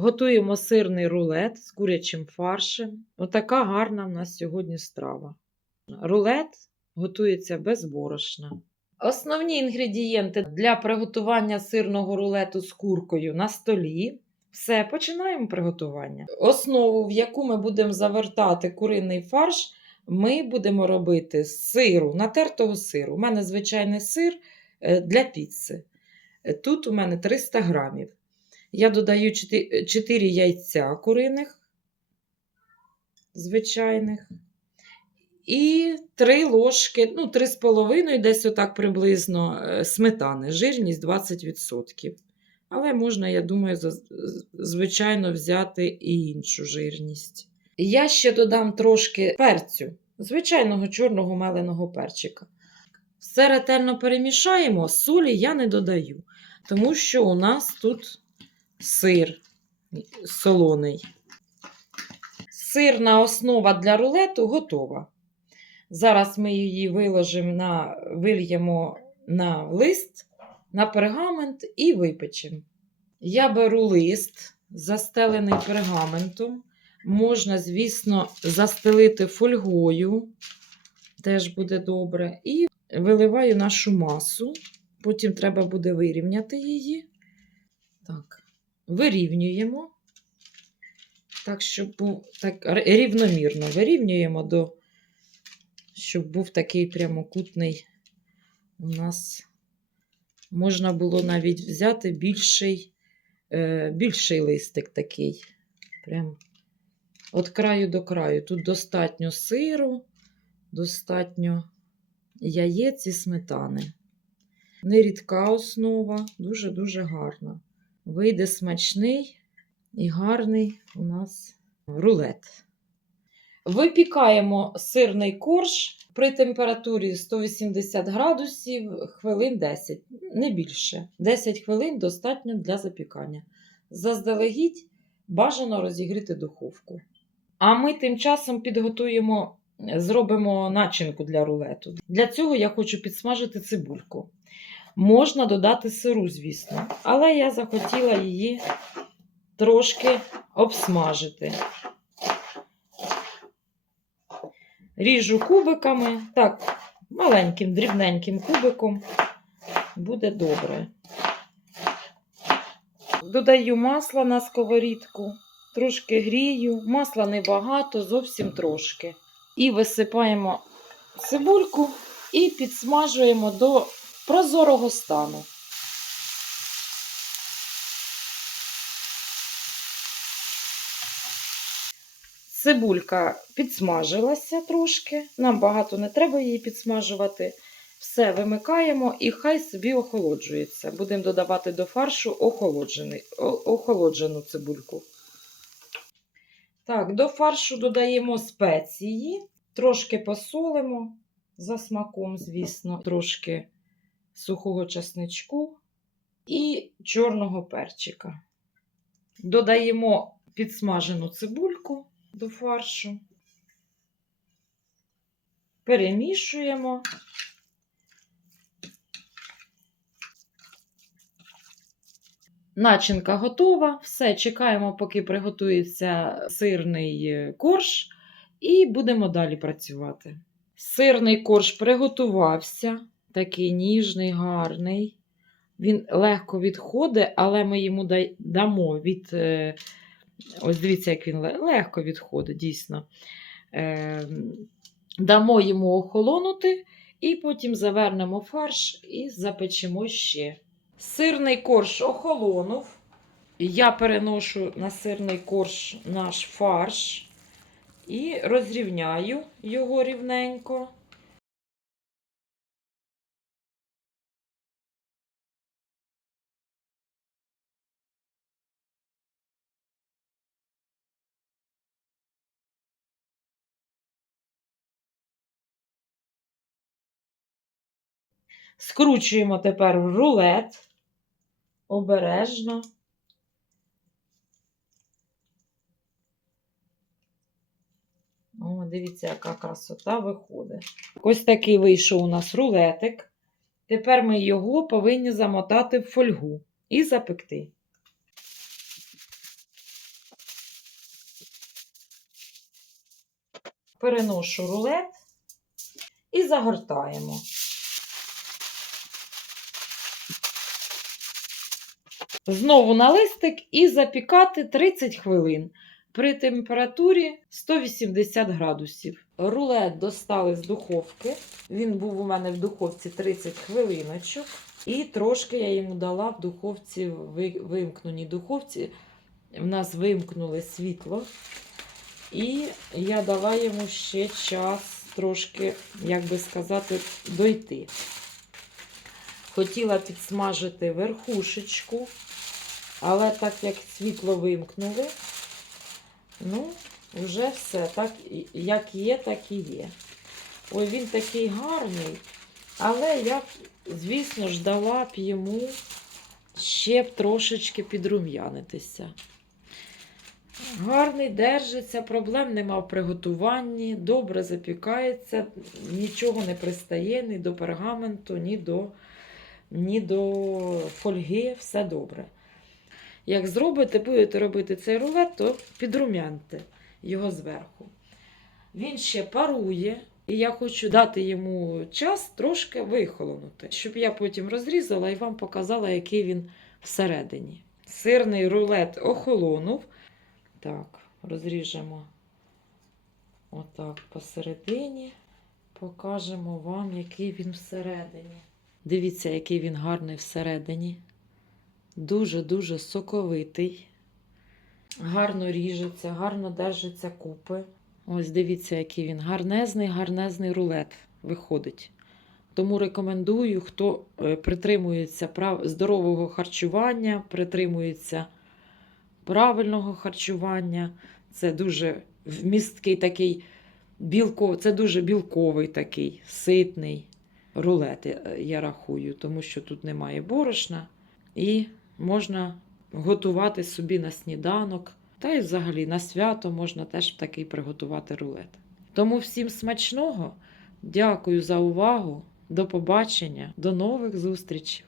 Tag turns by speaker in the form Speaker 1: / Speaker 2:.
Speaker 1: Готуємо сирний рулет з курячим фаршем. Отака гарна в нас сьогодні страва. Рулет готується без борошна. Основні інгредієнти для приготування сирного рулету з куркою на столі. Все, починаємо приготування. Основу, в яку ми будемо завертати куриний фарш, ми будемо робити з сиру, натертого сиру. У мене звичайний сир е, для піци. Е, Тут у мене 300 грамів. Я додаю 4 яйця куриних, звичайних. І 3 ложки, ну, 3,5 десь отак приблизно е, сметани, жирність 20%. Але можна, я думаю, звичайно, взяти і іншу жирність. Я ще додам трошки перцю, звичайного чорного меленого перчика. Все ретельно перемішаємо, солі я не додаю, тому що у нас тут сир солоний. Сирна основа для рулету готова. Зараз ми її виложимо на, вильємо на лист, на пергамент і випечемо. Я беру лист, застелений пергаментом. Можна, звісно, застелити фольгою, теж буде добре. І виливаю нашу масу. Потім треба буде вирівняти її. Так, вирівнюємо. Так, щоб був так рівномірно вирівнюємо до, щоб був такий прямокутний у нас. Можна було навіть взяти більший, е, більший листик такий. Прям від краю до краю. Тут достатньо сиру, достатньо яєць і сметани. Нерідка основа, дуже-дуже гарна. Вийде смачний і гарний у нас рулет. Випікаємо сирний корж при температурі 180 градусів хвилин 10, не більше. 10 хвилин достатньо для запікання. Заздалегідь бажано розігріти духовку. А ми тим часом підготуємо, зробимо начинку для рулету. Для цього я хочу підсмажити цибульку. Можна додати сиру, звісно, але я захотіла її трошки обсмажити. Ріжу кубиками, так, маленьким, дрібненьким кубиком. Буде добре. Додаю масло на сковорідку, трошки грію, масла небагато, зовсім трошки. І висипаємо цибульку і підсмажуємо до прозорого стану. Цибулька підсмажилася трошки, нам багато не треба її підсмажувати. Все вимикаємо і хай собі охолоджується. Будемо додавати до фаршу охолоджену цибульку. Так, до фаршу додаємо спеції, трошки посолимо за смаком, звісно, трошки сухого часничку і чорного перчика. Додаємо підсмажену цибульку до фаршу. Перемішуємо. Начинка готова. Все, чекаємо, поки приготується сирний е, корж, і будемо далі працювати. Сирний корж приготувався, такий ніжний, гарний. Він легко відходить, але ми йому дамо від. е, Ось дивіться, як він легко відходить, дійсно. Е, дамо йому охолонути, і потім завернемо фарш і запечемо ще. Сирний корж охолонув. Я переношу на сирний корж наш фарш і розрівняю його рівненько. Скручуємо тепер рулет обережно. О, дивіться, яка красота виходить. Ось такий вийшов у нас рулетик. Тепер ми його повинні замотати в фольгу і запекти. Переношу рулет і загортаємо. Знову на листик і запікати 30 хвилин при температурі 180 градусів. Рулет достали з духовки. Він був у мене в духовці 30 хвилиночок. І трошки я йому дала в духовці, ви- вимкненій духовці. В нас вимкнули світло. І я дала йому ще час трошки, як би сказати, дойти. Хотіла підсмажити верхушечку, але так як світло вимкнули, ну, вже все. Так, як є, так і є. Ой, він такий гарний, але я, звісно ж, дала б йому ще б трошечки підрум'янитися. Гарний держиться, проблем нема в приготуванні, добре запікається, нічого не пристає ні до пергаменту, ні до, ні до фольги, все добре. Як зробите, будете робити цей рулет, то підрум'яньте його зверху. Він ще парує, і я хочу дати йому час трошки вихолонути, щоб я потім розрізала і вам показала, який він всередині. Сирний рулет охолонув. Так, розріжемо отак посередині. Покажемо вам, який він всередині. Дивіться, який він гарний всередині. Дуже-дуже соковитий. Гарно ріжеться, гарно держиться купи. Ось дивіться, який він гарнезний, гарнезний рулет виходить. Тому рекомендую, хто е, притримується здорового харчування, притримується правильного харчування. Це дуже вмісткий такий білко... це дуже білковий такий, ситний рулет, я- я рахую, тому що тут немає борошна. І можна готувати собі на сніданок. Та й взагалі на свято можна теж такий приготувати рулет. Тому всім смачного. Дякую за увагу. До побачення, до нових зустрічей!